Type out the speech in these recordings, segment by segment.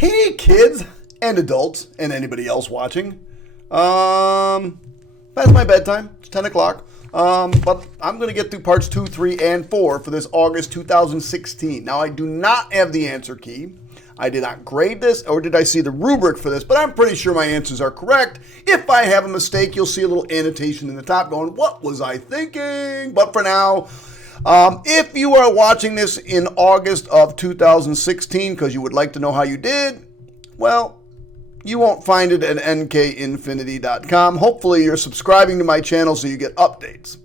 Hey kids and adults and anybody else watching. Past my bedtime. It's 10 o'clock. But I'm going to get through parts 2, 3, and 4 for this August 2016. Now, I do not have the answer key. I did not grade this, or did I see the rubric for this, but I'm pretty sure my answers are correct. If I have a mistake, you'll see a little annotation in the top going, what was I thinking? But for now, if you are watching this in August of 2016 because you would like to know how you did, well, you won't find it at nkinfinity.com. Hopefully you're subscribing to my channel so you get updates.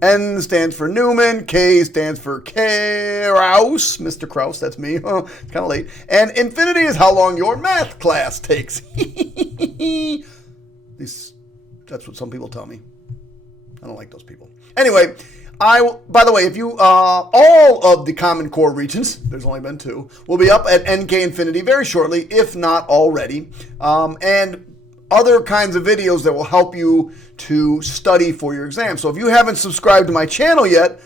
N stands for Newman, K stands for Krause, Mr. Krause, that's me, kind of late. And infinity is how long your math class takes. That's what some people tell me. I don't like those people. Anyway, by the way, if you, all of the Common Core Regents, there's only been 2, will be up at NK Infinity very shortly, if not already. And other kinds of videos that will help you to study for your exam. So if you haven't subscribed to my channel yet,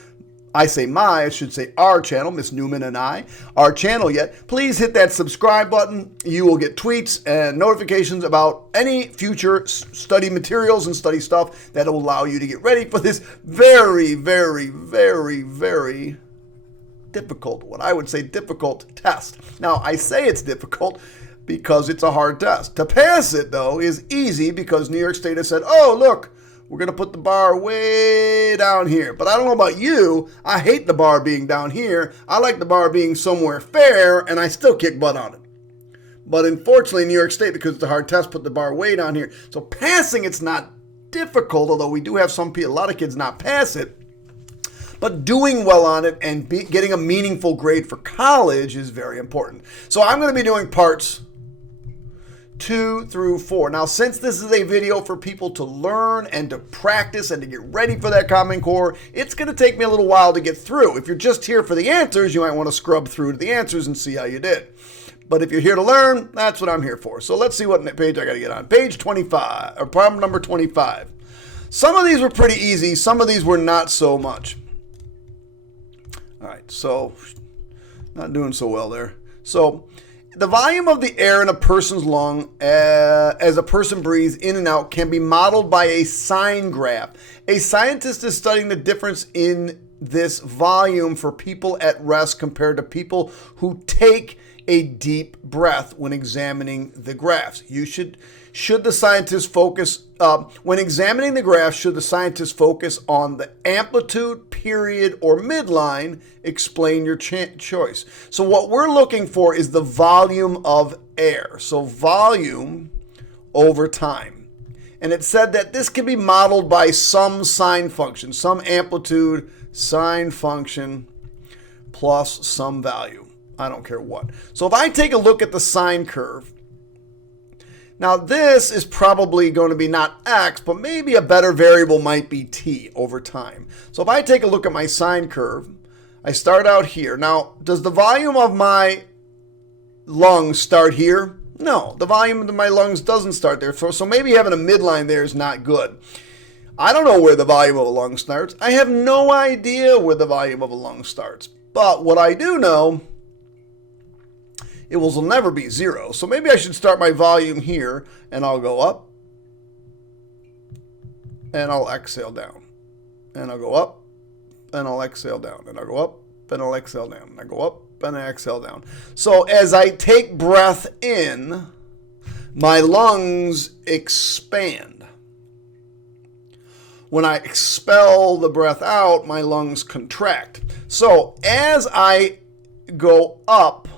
I should say our channel, Miss Newman and I, our channel yet, please hit that subscribe button. You will get tweets and notifications about any future study materials and study stuff that will allow you to get ready for this very, very, very, very difficult, what I would say difficult test. Now, I say it's difficult because it's a hard test. To pass it, though, is easy because New York State has said, oh, look, we're going to put the bar way down here. But I don't know about you. I hate the bar being down here. I like the bar being somewhere fair, and I still kick butt on it. But unfortunately, New York State, because it's a hard test, put the bar way down here. So passing, it's not difficult, although we do have a lot of kids not pass it. But doing well on it and getting a meaningful grade for college is very important. So I'm going to be doing parts 2 through 4. Now, since this is a video for people to learn and to practice and to get ready for that Common Core, it's going to take me a little while to get through. If you're just here for the answers, you might want to scrub through to the answers and see how you did. But if you're here to learn, that's what I'm here for. So let's see what page I got to get on. Page 25, or problem number 25. Some of these were pretty easy. Some of these were not so much. All right, so not doing so well there. So the volume of the air in a person's lung as a person breathes in and out can be modeled by a sine graph. A scientist is studying the difference in this volume for people at rest compared to people who take a deep breath when examining the graphs. Should the scientist focus, when examining the graph, should the scientist focus on the amplitude, period, or midline? Explain your choice. So what we're looking for is the volume of air. So volume over time. And it said that this can be modeled by some sine function, some amplitude, sine function, plus some value. I don't care what. So if I take a look at the sine curve, now this is probably going to be not x, but maybe a better variable might be t over time. So if I take a look at my sine curve, I start out here. Now, does the volume of my lungs start here? No, the volume of my lungs doesn't start there. So maybe having a midline there is not good. I don't know where the volume of a lung starts. I have no idea where the volume of a lung starts. But what I do know, it will never be 0. So maybe I should start my volume here, and I'll go up, and I'll exhale down. And I'll go up, and I'll exhale down. And I'll go up, and I'll exhale down. And I go up, and I exhale down. So as I take breath in, my lungs expand. When I expel the breath out, my lungs contract. So as I go up,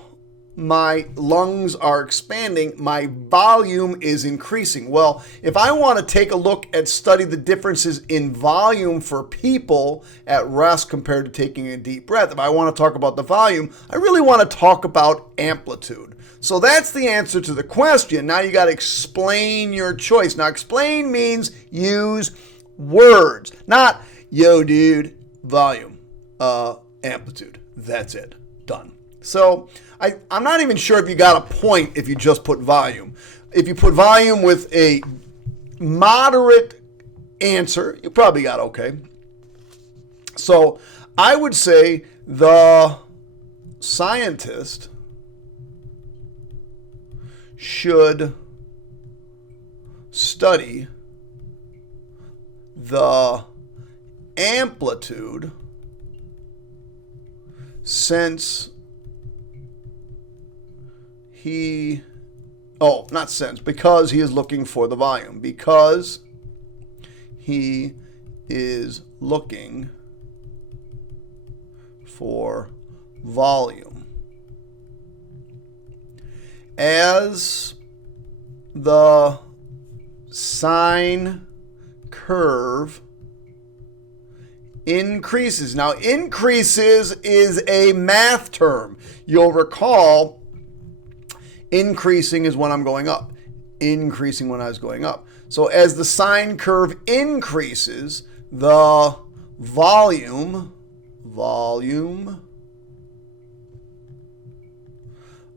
my lungs are expanding, my volume is increasing. Well, if I want to take a look at study the differences in volume for people at rest compared to taking a deep breath, if I want to talk about the volume, I really want to talk about amplitude. So that's the answer to the question. Now you got to explain your choice. Now explain means use words, not yo dude, volume, amplitude. That's it, done. So I'm not even sure if you got a point if you just put volume. If you put volume with a moderate answer, you probably got okay. So I would say the scientist should study the amplitude since he, not since, because he is looking for the volume. Because he is looking for volume. As the sine curve increases. Now, increases is a math term. You'll recall increasing is when I'm going up. Increasing when I was going up. So as the sine curve increases, the volume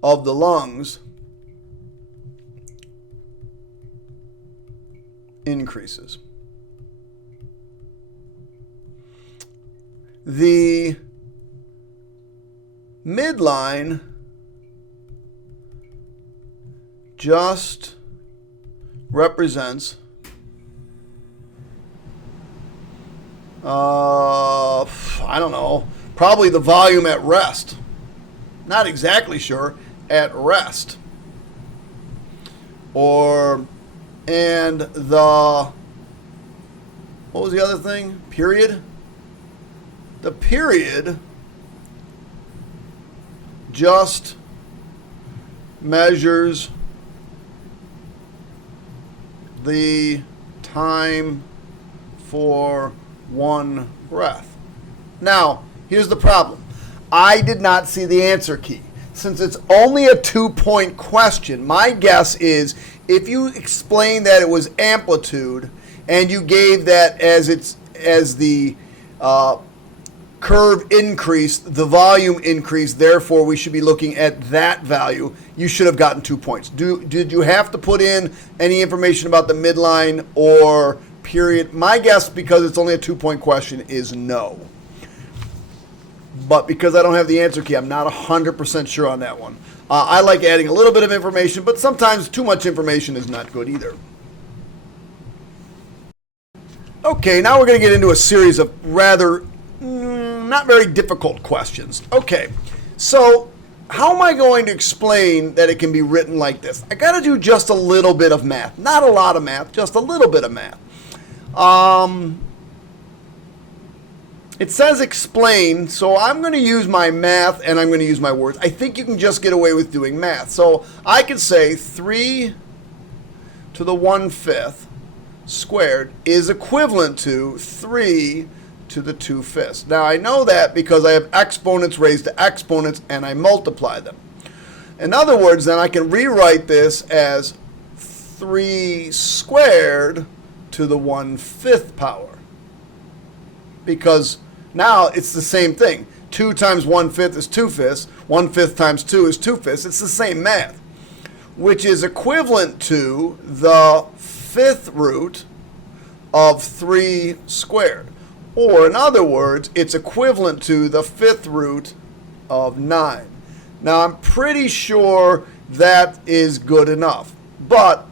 of the lungs increases. The midline just represents I don't know, probably the volume at rest. Not exactly sure, at rest. And the, what was the other thing? Period? The period just measures the time for one breath. Now, here's the problem. I did not see the answer key. Since it's only a 2-point question, my guess is if you explain that it was amplitude and you gave that as the curve increased, the volume increased, therefore we should be looking at that value, you should have gotten 2 points. Did you have to put in any information about the midline or period? My guess, because it's only a 2-point question, is no. But because I don't have the answer key, I'm not 100% sure on that one. I like adding a little bit of information, but sometimes too much information is not good either. Okay, now we're going to get into a series of rather not very difficult questions. Okay, so how am I going to explain that it can be written like this? I got to do just a little bit of math. Not a lot of math, just a little bit of math. It says explain, so I'm going to use my math and I'm going to use my words. I think you can just get away with doing math. So I could say 3 to the 1/5 squared is equivalent to 3 to the 2/5. Now I know that because I have exponents raised to exponents and I multiply them. In other words, then I can rewrite this as 3 squared to the 1/5 power. Because now it's the same thing. 2 times 1/5 is 2/5. 1/5 times 2 is 2/5. It's the same math, which is equivalent to the 5th root of 3 squared. Or in other words, it's equivalent to the 5th root of 9. Now I'm pretty sure that is good enough. But,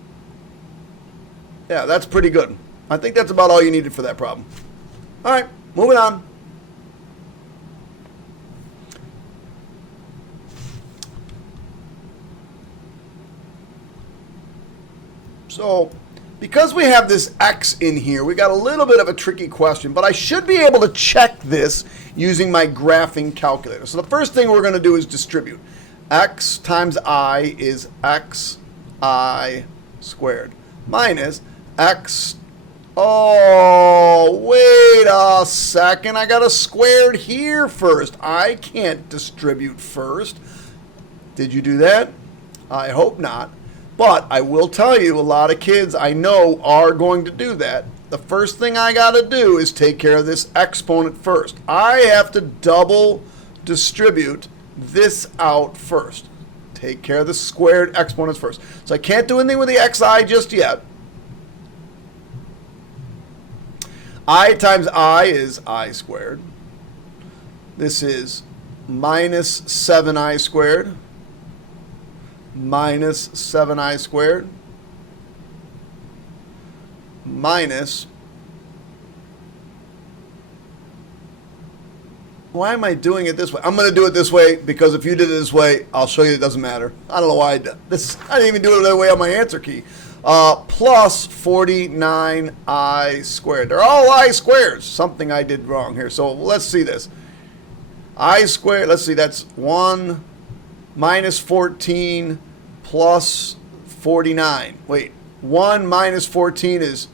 yeah, that's pretty good. I think that's about all you needed for that problem. All right, moving on. So, because we have this x in here, we got a little bit of a tricky question, but I should be able to check this using my graphing calculator. So the first thing we're going to do is distribute. X times I is xi squared minus x. Oh, wait a second. I got a squared here first. I can't distribute first. Did you do that? I hope not. But I will tell you, a lot of kids I know are going to do that. The first thing I got to do is take care of this exponent first. I have to double distribute this out first. Take care of the squared exponents first. So I can't do anything with the xi just yet. I times I is I squared. This is minus 7i squared minus 7i squared minus, why am I doing it this way? I'm going to do it this way because if you did it this way, I'll show you it doesn't matter. I don't know why I did this. I didn't even do it the way on my answer key. Plus 49i squared. They're all I squares. Something I did wrong here. So let's see this. I squared, let's see, that's 1 minus 14 plus 49. Wait, 1 minus 14 is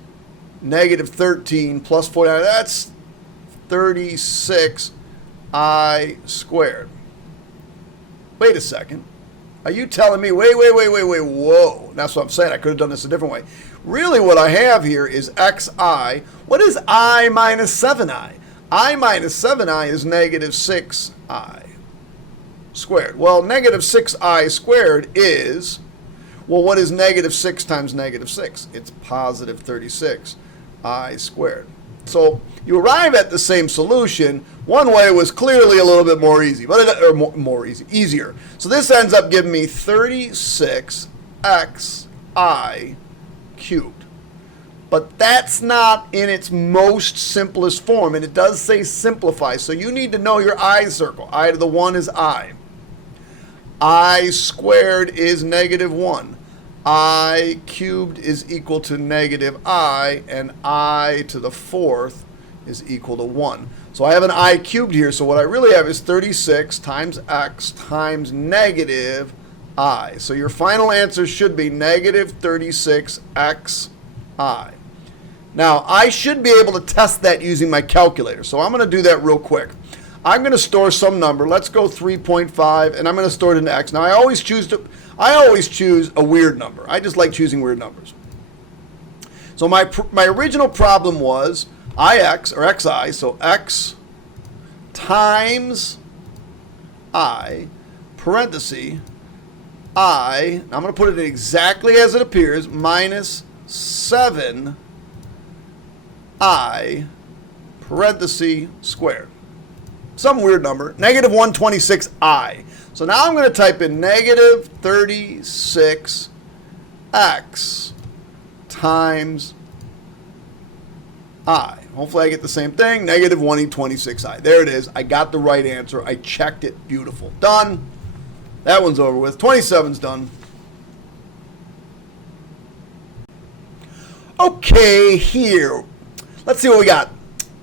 negative 13 plus 49. That's 36i squared. Wait a second. Are you telling me, wait, whoa. That's what I'm saying. I could have done this a different way. Really what I have here is xi. What is I minus 7i? I minus 7i is negative 6i squared. Well, negative 6i squared is, well, what is negative 6 times negative 6? It's positive 36i squared. So you arrive at the same solution. One way was clearly a little bit more easy, but easier. So this ends up giving me 36xi cubed. But that's not in its most simplest form, and it does say simplify. So you need to know your I circle. I to the 1 is I. I squared is negative 1. I cubed is equal to negative I, and I to the 4th is equal to 1. So I have an I cubed here, so what I really have is 36 times x times negative I. So your final answer should be negative 36xi. Now, I should be able to test that using my calculator, so I'm going to do that real quick. I'm going to store some number. Let's go 3.5, and I'm going to store it in x. Now, I always choose a weird number. I just like choosing weird numbers. So my original problem was ix, or xi, so x times I, parenthesis, I, I'm going to put it exactly as it appears, minus 7i, parenthesis, squared. Some weird number, negative 126i. So now I'm going to type in negative 36x times I. Hopefully I get the same thing, negative 126i. There it is. I got the right answer. I checked it. Beautiful. Done. That one's over with. 27's done. Okay, here. Let's see what we got.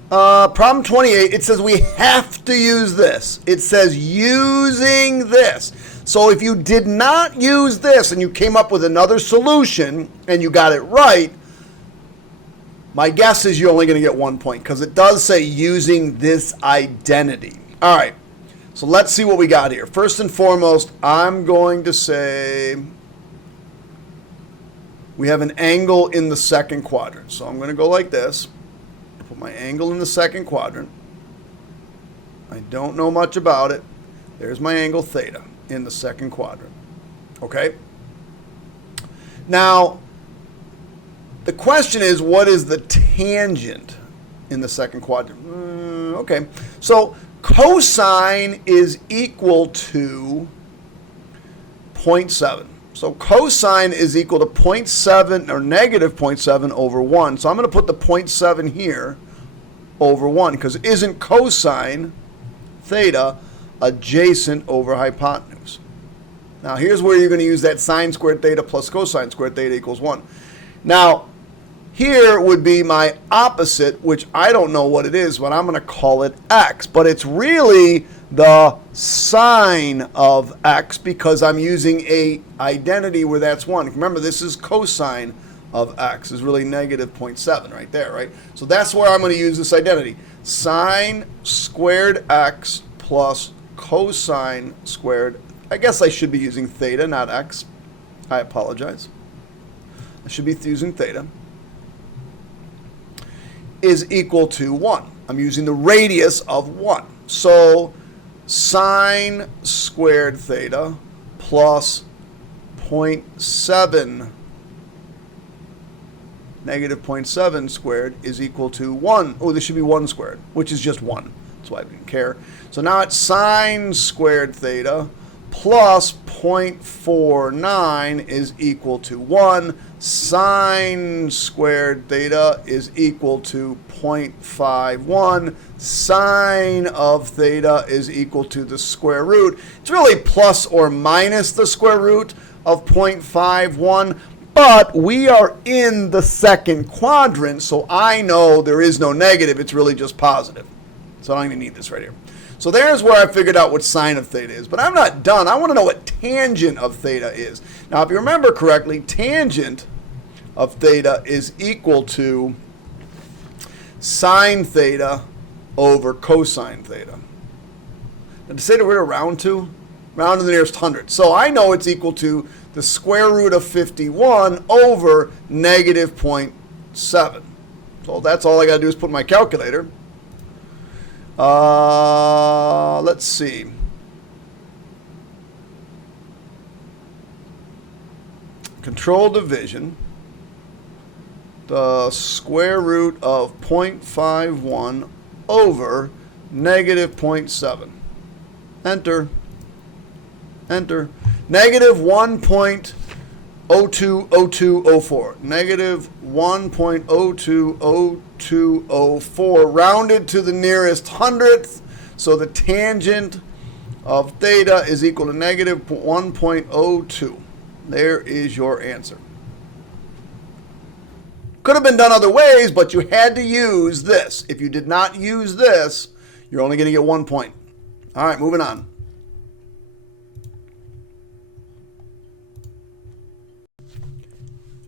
Problem 28, it says we have to use this. It says using this. So if you did not use this and you came up with another solution and you got it right, my guess is you're only going to get 1 point because it does say using this identity. All right, so let's see what we got here. First and foremost, I'm going to say we have an angle in the second quadrant. So I'm going to go like this. Put my angle in the second quadrant. I don't know much about it. There's my angle theta in the second quadrant. Okay? Now, the question is, what is the tangent in the second quadrant? Okay, so cosine is equal to 0.7. So cosine is equal to 0.7 or negative 0.7 over 1. So I'm going to put the 0.7 here over 1 because isn't cosine theta adjacent over hypotenuse? Now here's where you're going to use that sine squared theta plus cosine squared theta equals 1. Now here would be my opposite, which I don't know what it is, but I'm going to call it x. But it's really the sine of x because I'm using a identity where that's 1. Remember, this is cosine of x is really negative 0.7 right there, right? So that's where I'm going to use this identity. Sine squared x plus cosine squared. I guess I should be using theta, not x. I apologize. I should be using theta. Is equal to 1. I'm using the radius of 1. So sine squared theta plus 0.7 negative 0.7 squared is equal to 1. Oh, this should be 1 squared, which is just 1. That's why I didn't care. So now it's sine squared theta plus 0.49 is equal to 1. Sine squared theta is equal to 0.51. Sine of theta is equal to the square root. It's really plus or minus the square root of 0.51. But we are in the second quadrant, so I know there is no negative. It's really just positive. So I'm going to need this right here. So there's where I figured out what sine of theta is. But I'm not done. I want to know what tangent of theta is. Now, if you remember correctly, tangent of theta is equal to sine theta over cosine theta. Now, to say that we're to round to the nearest hundred. So I know it's equal to the square root of 51 over negative 0.7. So that's all I got to do is put in my calculator. Let's see. Control division. The square root of 0.51 over negative 0.7. Enter. Enter. Negative 1.020204. Negative 1.020204 rounded to the nearest hundredth. So the tangent of theta is equal to negative 1.02. There is your answer. Could have been done other ways, but you had to use this. If you did not use this, you're only going to get 1 point. All right, moving on.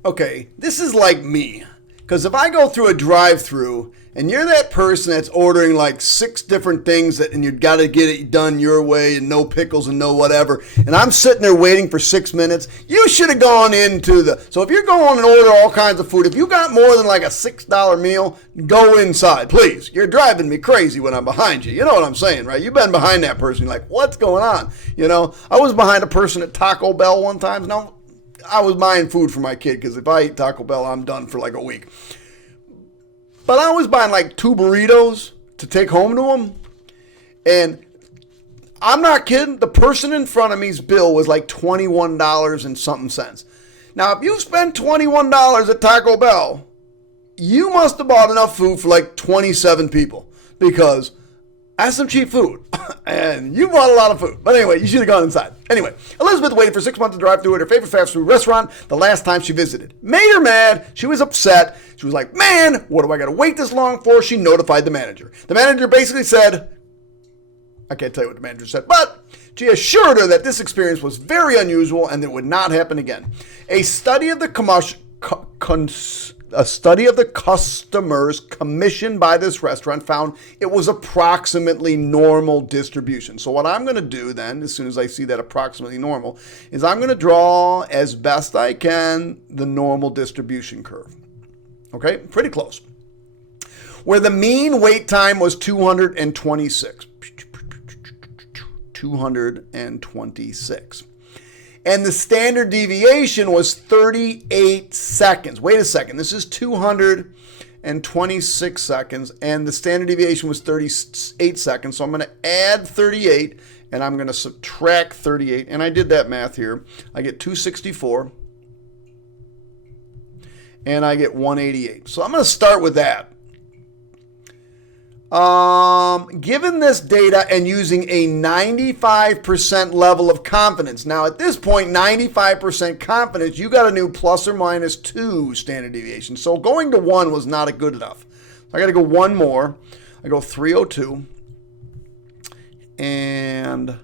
Okay, this is like me. Because if I go through a drive-through and you're that person that's ordering like 6 different things and you've got to get it done your way and no pickles and no whatever, and I'm sitting there waiting for 6 minutes, you should have gone into the... So if you're going and order all kinds of food, if you got more than like a $6 meal, go inside, please. You're driving me crazy when I'm behind you. You know what I'm saying, right? You've been behind that person. You're like, what's going on? You know, I was behind a person at Taco Bell one time. Now, I was buying food for my kid because if I eat Taco Bell, I'm done for like a week. But I was buying like 2 burritos to take home to him. And I'm not kidding. The person in front of me's bill was like $21 and something cents. Now, if you spend $21 at Taco Bell, you must have bought enough food for like 27 people because that's some cheap food. And you bought a lot of food. But anyway, you should have gone inside. Anyway, Elizabeth waited for 6 months to drive through at her favorite fast food restaurant the last time she visited. Made her mad. She was upset. She was like, man, what do I got to wait this long for? She notified the manager. The manager basically said, I can't tell you what the manager said, but she assured her that this experience was very unusual and that it would not happen again. A study of the customers commissioned by this restaurant found it was approximately normal distribution. So what I'm going to do then, as soon as I see that approximately normal, is I'm going to draw as best I can the normal distribution curve. Okay, pretty close. Where the mean wait time was 226. 226. And the standard deviation was 38 seconds. Wait a second. This is 226 seconds, and the standard deviation was 38 seconds. So I'm going to add 38, and I'm going to subtract 38. And I did that math here. I get 264, and I get 188. So I'm going to start with that. Given this data and using a 95% level of confidence. Now, at this point, 95% confidence, you got a new plus or minus 2 standard deviation. So going to 1 was not good enough. So I got to go 1 more. I go 302 and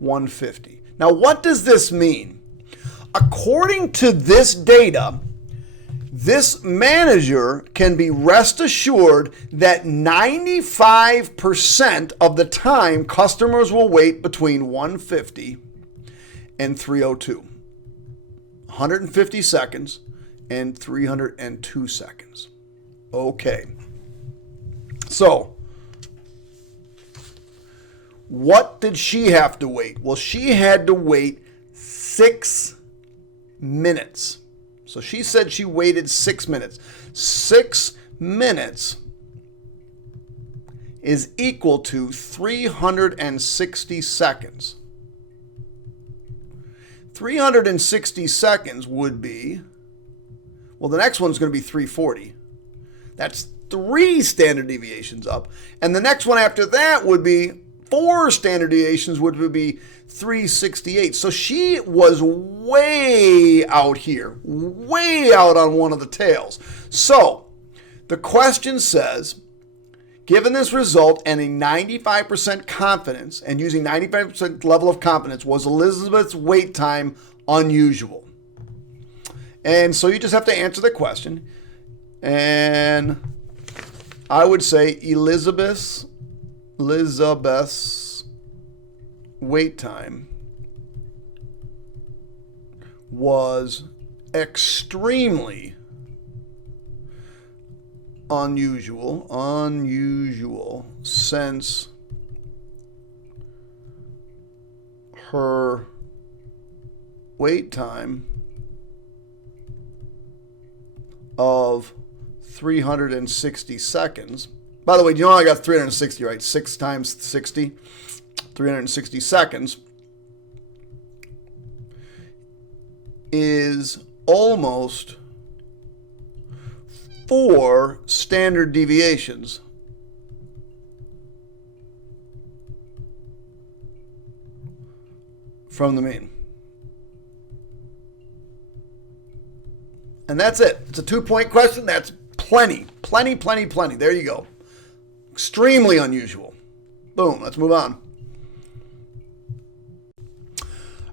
150. Now, what does this mean? According to this data, this manager can be rest assured that 95% of the time customers will wait between 150 and 302. 150 seconds and 302 seconds. Okay. So, what did she have to wait? Well, she had to wait 6 minutes. So she said she waited 6 minutes. 6 minutes is equal to 360 seconds. 360 seconds would be, well, the next one's going to be 340. That's 3 standard deviations up. And the next one after that would be 4 standard deviations, which would be 368. So she was way out here, way out on one of the tails. So the question says, given this result and a 95% confidence, and using 95% level of confidence, was Elizabeth's wait time unusual? And so you just have to answer the question. And I would say Elizabeth's wait time was extremely unusual since her wait time of 360 seconds. By the way, do you know I got 360 right? 6 times 60, 360 seconds is almost 4 standard deviations from the mean. And that's it. It's a 2-point question. That's plenty. There you go. Extremely unusual. Boom. Let's move on.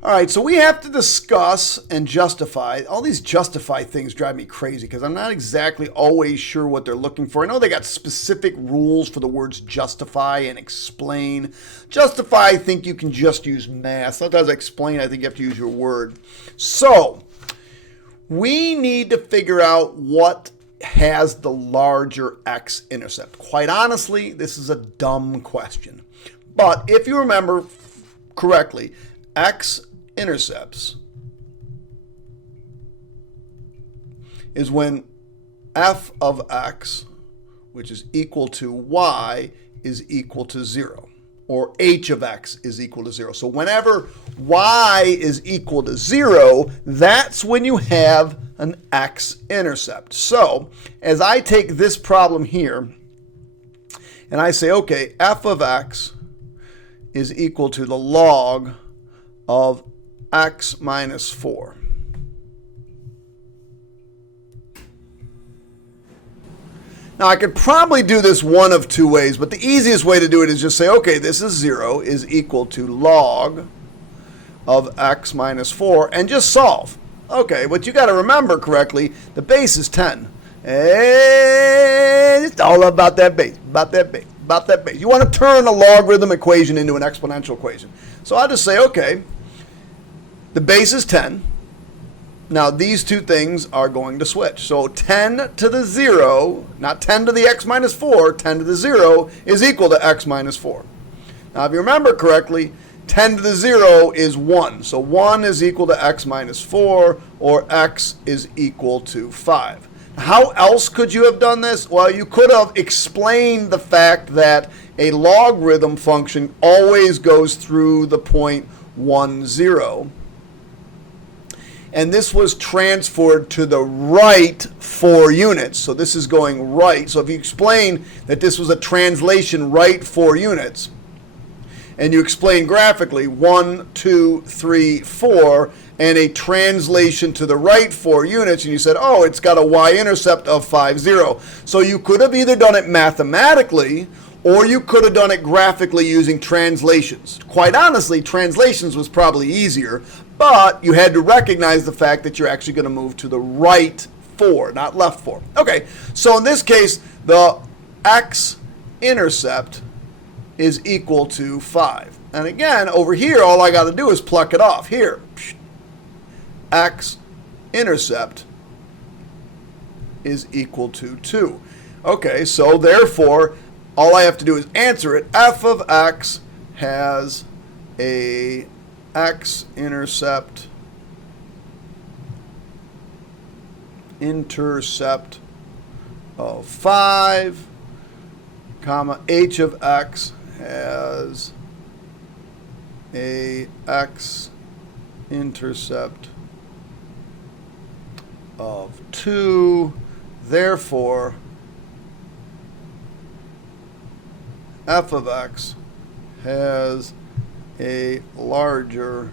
All right, so we have to discuss and justify. All these justify things drive me crazy because I'm not exactly always sure what they're looking for. I know they got specific rules for the words justify and explain. Justify, I think you can just use math. Sometimes explain, I think you have to use your word. So we need to figure out what has the larger x-intercept. Quite honestly, this is a dumb question. But if you remember correctly, x-intercepts is when f of x, which is equal to y, is equal to 0. Or h of x is equal to 0. So whenever y is equal to 0, that's when you have an x-intercept. So as I take this problem here, and I say, okay, f of x is equal to the log of x minus 4. Now, I could probably do this one of 2 ways, but the easiest way to do it is just say, okay, this is 0 is equal to log of x minus 4, and just solve. Okay, but you got to remember correctly, the base is 10. And it's all about that base, about that base. You want to turn a logarithm equation into an exponential equation. So I'll just say, okay, the base is 10. Now, these two things are going to switch. So 10 to the 0, not 10 to the x minus 4, 10 to the 0 is equal to x minus 4. Now, if you remember correctly, 10 to the 0 is 1. So 1 is equal to x minus 4, or x is equal to 5. How else could you have done this? Well, you could have explained the fact that a logarithm function always goes through the point 1, 0. And this was transferred to the right 4 units. So this is going right. So if you explain that this was a translation right 4 units, and you explain graphically 1, 2, 3, 4, and a translation to the right 4 units, and you said, oh, it's got a y-intercept of 5, 0. So you could have either done it mathematically, or you could have done it graphically using translations. Quite honestly, translations was probably easier, but you had to recognize the fact that you're actually going to move to the right 4, not left 4. Okay, so in this case, the x-intercept is equal to 5. And again, over here, all I got to do is pluck it off. Here, x-intercept is equal to 2. Okay, so therefore, all I have to do is answer it. F of x has a x-intercept of 5, comma, h of x has a x intercept of 2. Therefore, f of x has a larger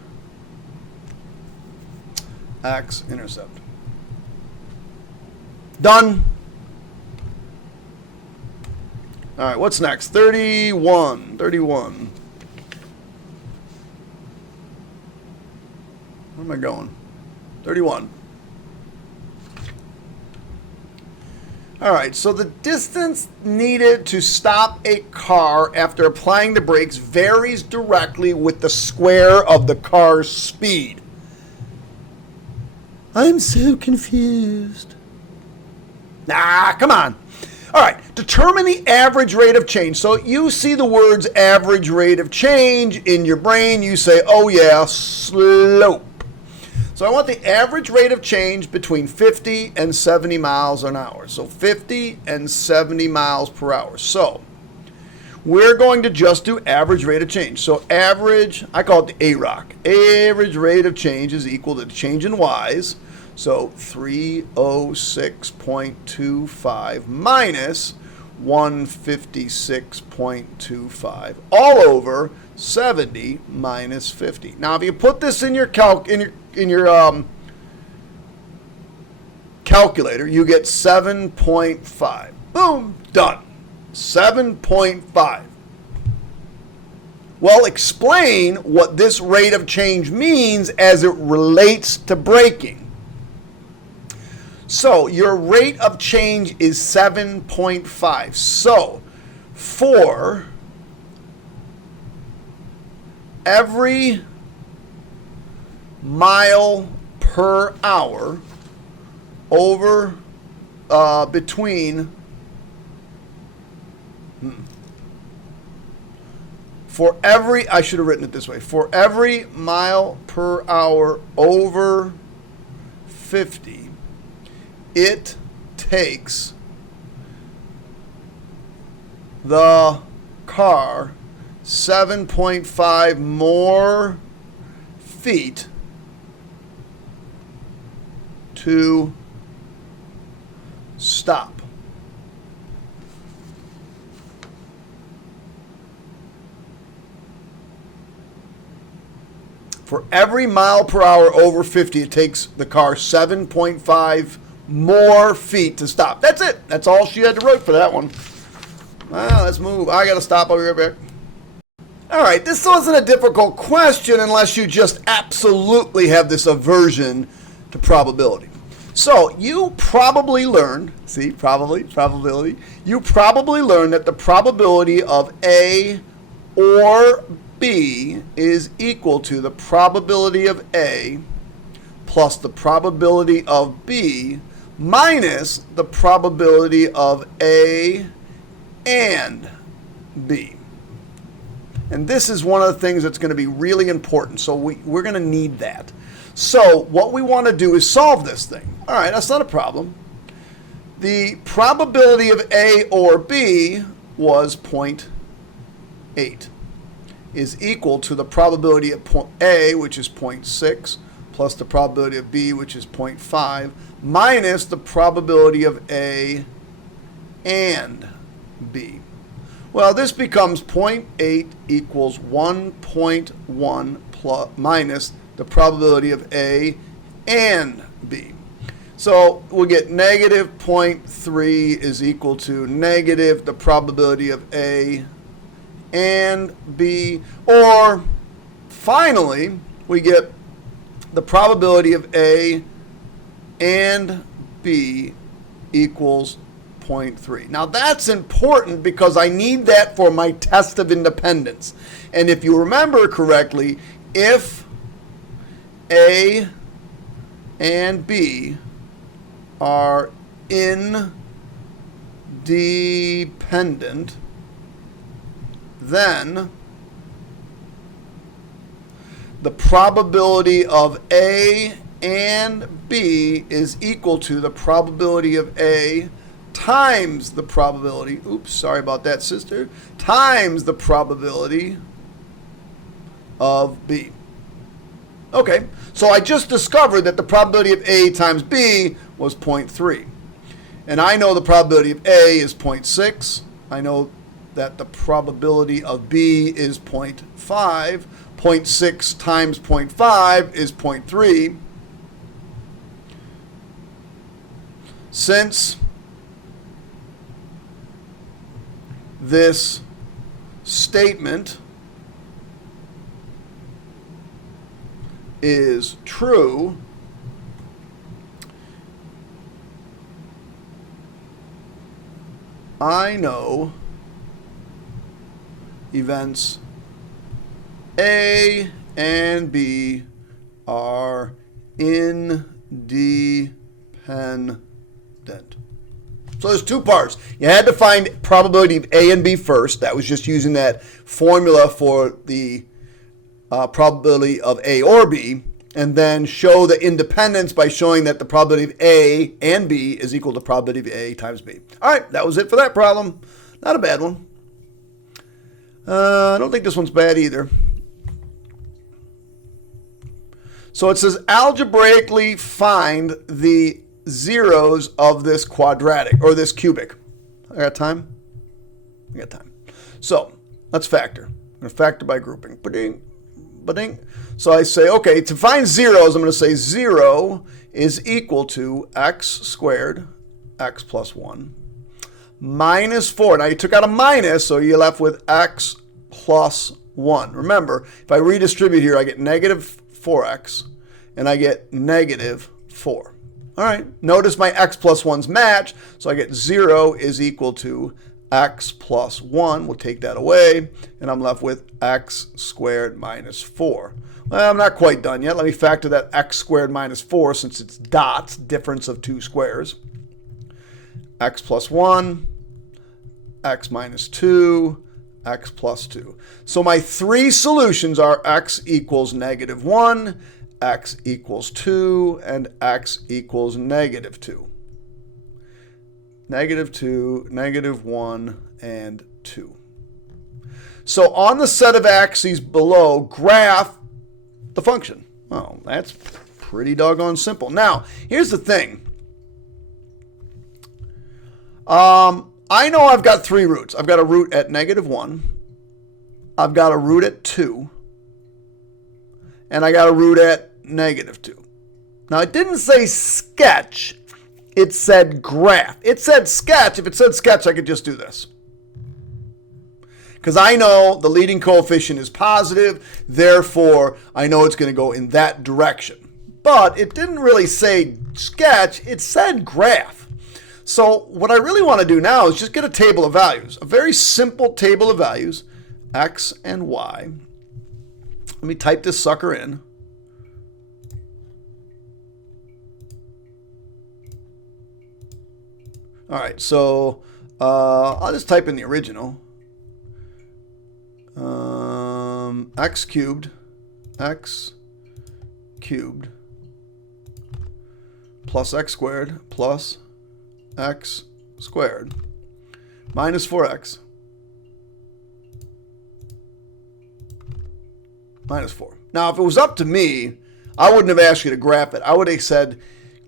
x-intercept. Done. All right, what's next? 31. 31. Where am I going? 31. All right, so the distance needed to stop a car after applying the brakes varies directly with the square of the car's speed. I'm so confused. Come on. All right, determine the average rate of change. So you see the words average rate of change in your brain. You say, oh yeah, slope. So I want the average rate of change between 50 and 70 miles an hour. So 50 and 70 miles per hour. So we're going to just do average rate of change. So average, I call it the AROC. Average rate of change is equal to the change in y's. So 306.25 minus 156.25 all over 70 minus 50. Now, if you put this in your calculator, you get 7.5. Boom, done. 7.5. Well, explain what this rate of change means as it relates to braking. So your rate of change is 7.5. So for every mile per hour over for every, I should have written it this way, for every mile per hour over 50, it takes the car 7.5 more feet to stop. For every mile per hour over 50, it takes the car 7.5 more feet to stop. That's it. That's all she had to write for that one. Well, let's move. I got to stop. I'll be right back. All right, this wasn't a difficult question unless you just absolutely have this aversion to probability. So you probably learned, see, probability. You probably learned that the probability of A or B is equal to the probability of A plus the probability of B minus the probability of A and B. And this is one of the things that's going to be really important. So we're going to need that. So what we want to do is solve this thing. All right, that's not a problem. The probability of A or B was 0.8 is equal to the probability of A, which is 0.6, plus the probability of B, which is 0.5, minus the probability of A and B. Well, this becomes 0.8 equals 1.1 plus minus the probability of A and B. So we'll get negative 0.3 is equal to negative the probability of A and B. Or finally, we get the probability of A and B equals 0.3. Now that's important because I need that for my test of independence. And if you remember correctly, if A and B are independent, then the probability of A and B is equal to the probability of A times the probability, oops, sorry about that, sister, times the probability of B. Okay, so I just discovered that the probability of A times B was 0.3. And I know the probability of A is 0.6. I know that the probability of B is 0.5. 0.6 times 0.5 is 0.3. Since this statement is true, I know events A and B are independent. So there's two parts. You had to find probability of A and B first. That was just using that formula for the probability of A or B, and then show the independence by showing that the probability of A and B is equal to probability of A times B. All right, that was it for that problem. Not a bad one. I don't think this one's bad either. So it says algebraically find the zeros of this quadratic or this cubic. I got time? I got time. So let's factor. I'm going to factor by grouping. Ba-ding, ba-ding. So I say, okay, to find zeros, I'm going to say 0 is equal to x squared, x plus 1, minus 4. Now you took out a minus, so you're left with x plus 1. Remember, if I redistribute here, I get negative 4x, and I get negative 4. All right, notice my x plus 1's match, so I get 0 is equal to x plus 1. We'll take that away, and I'm left with x squared minus 4. Well, I'm not quite done yet. Let me factor that x squared minus 4 since it's dots, difference of two squares. X plus 1, x minus 2, x plus 2. So my three solutions are x equals negative 1, x equals 2, and x equals negative 2. Negative 2, negative 1, and 2. So on the set of axes below, graph the function. Oh, that's pretty doggone simple. Now, here's the thing. I know I've got three roots. I've got a root at negative 1. I've got a root at 2. And I got a root at negative 2. Now, it didn't say sketch. It said graph. It said sketch. If it said sketch, I could just do this. Because I know the leading coefficient is positive. Therefore, I know it's going to go in that direction. But it didn't really say sketch. It said graph. So what I really want to do now is just get a table of values. A very simple table of values. X and Y. Let me type this sucker in. All right, so I'll just type in the original. X cubed plus x squared plus x squared minus 4x minus 4. Now, if it was up to me, I wouldn't have asked you to graph it. I would have said,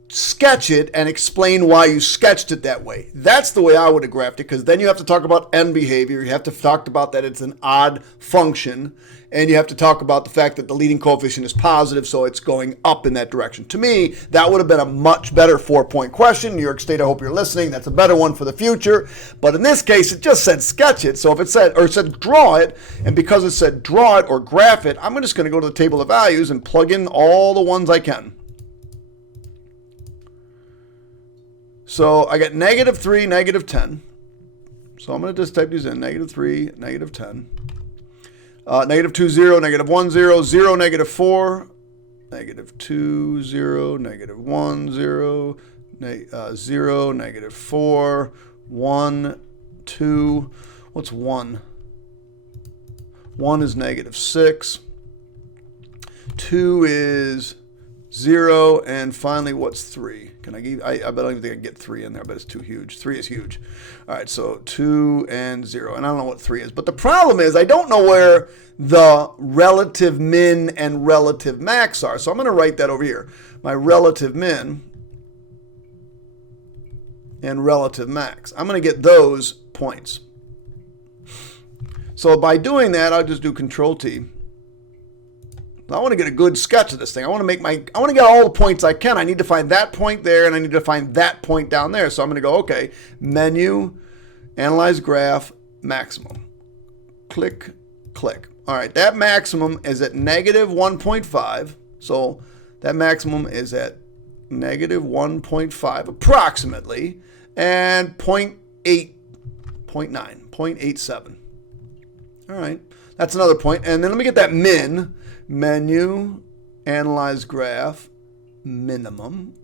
sketch it and explain why you sketched it that way. That's the way I would have graphed it, because then you have to talk about end behavior. You have to talk about that it's an odd function, and you have to talk about the fact that the leading coefficient is positive, so it's going up in that direction. To me, that would have been a much better 4-point question. New York State, I hope you're listening. That's a better one for the future. But in this case, it just said sketch it. So if it said, or it said draw it, and because it said draw it or graph it, I'm just going to go to the table of values and plug in all the ones I can. So I got negative 3, negative 10. So I'm going to just type these in. Negative 3, negative 10. Negative 2, 0, negative 1, 0, 0, negative 4. Negative 2, 0, negative 1, 0. 0, negative 4. 1, 2. What's 1? 1 is negative 6. 2 is 0, and finally, what's 3? Can I give? I don't even think I can get 3 in there, but it's too huge. 3 is huge. All right, so 2 and 0, and I don't know what 3 is. But the problem is I don't know where the relative min and relative max are, so I'm going to write that over here. My relative min and relative max. I'm going to get those points. So by doing that, I'll just do Control T. I want to get a good sketch of this thing. I want to get all the points I can. I need to find that point there, and I need to find that point down there. So I'm going to go, okay, menu, analyze graph, maximum. Click, click. All right, that maximum is at negative 1.5. So that maximum is at negative 1.5 approximately, and 0.8, 0.9, 0.87. All right, that's another point. And then let me get that min. Menu, analyze graph, minimum,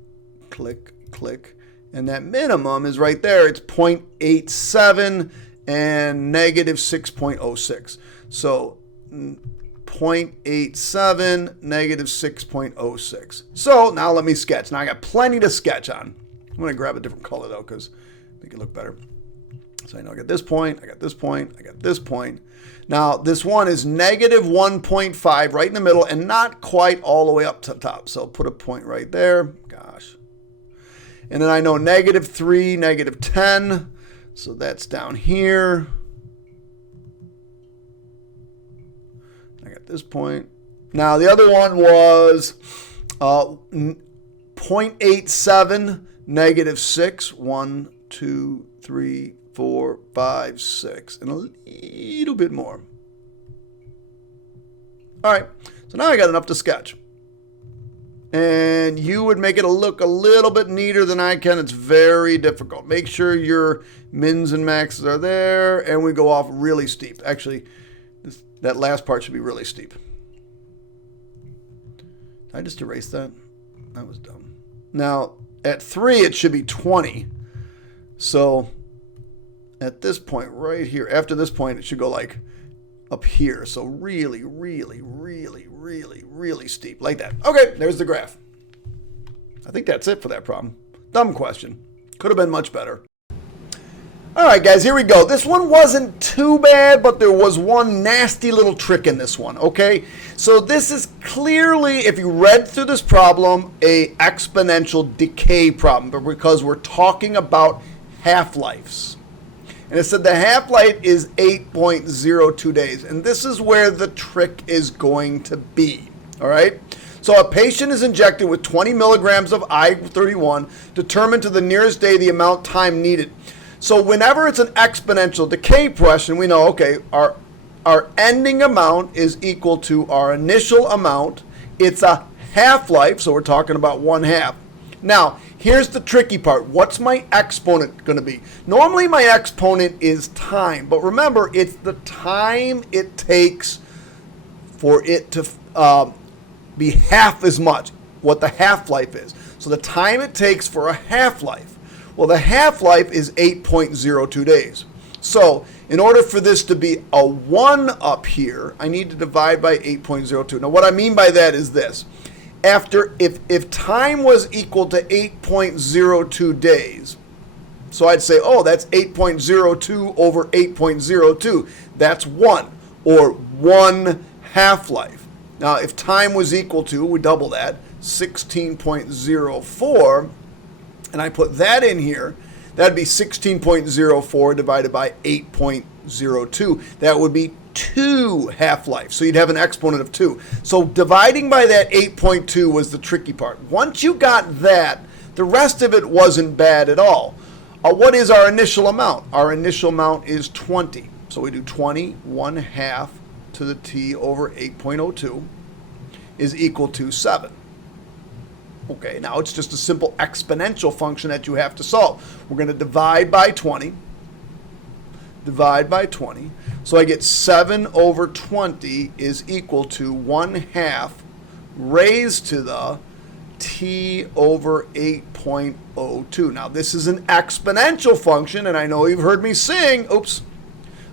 click, click, and that minimum is right there. It's 0.87 and negative 6.06. So 0.87, negative 6.06. So now let me sketch. Now I got plenty to sketch on. I'm going to grab a different color though because I think it look better. So I know I got this point, I got this point, I got this point. Now, this one is negative 1.5 right in the middle and not quite all the way up to the top. So put a point right there. Gosh. And then I know negative 3, negative 10. So that's down here. I got this point. Now, the other one was 0.87, negative 6. 1, 2, 3, 4, 5, 6, and a little bit more. All right, so now I got enough to sketch. And you would make it look a little bit neater than I can. It's very difficult. Make sure your mins and maxes are there, and we go off really steep. Actually, that last part should be really steep. Did I just erase that? That was dumb. Now, at 3, it should be 20. So at this point right here, after this point, it should go like up here. So really, really, really, really, really steep like that. Okay, there's the graph. I think that's it for that problem. Dumb question. Could have been much better. All right, guys, here we go. This one wasn't too bad, but there was one nasty little trick in this one, okay? So this is clearly, if you read through this problem, a exponential decay problem, but because we're talking about half-lives. And it said the half-life is 8.02 days. And this is where the trick is going to be. All right? So a patient is injected with 20 milligrams of I-31, determined to the nearest day the amount time needed. So whenever it's an exponential decay question, we know, okay, our ending amount is equal to our initial amount. It's a half-life, so we're talking about 1/2. Now, here's the tricky part. What's my exponent going to be? Normally my exponent is time, but remember, it's the time it takes for it to be half as much, what the half-life is. So the time it takes for a half-life. Well, the half-life is 8.02 days. So in order for this to be a 1 up here, I need to divide by 8.02. Now what I mean by that is this. If time was equal to 8.02 days, so I'd say, oh, that's 8.02 over 8.02. That's 1, or 1 half-life. Now, if time was equal to, we double that, 16.04, and I put that in here, that'd be 16.04 divided by 8.02. That would be 2 half-life. So you'd have an exponent of 2. So dividing by that 8.2 was the tricky part. Once you got that, the rest of it wasn't bad at all. What is our initial amount? Our initial amount is 20. So we do 20, 1/2 to the t over 8.02 is equal to 7. Okay, now it's just a simple exponential function that you have to solve. We're going to divide by 20. Divide by 20. So I get 7 over 20 is equal to 1/2 raised to the t over 8.02. Now this is an exponential function, and I know you've heard me sing, oops,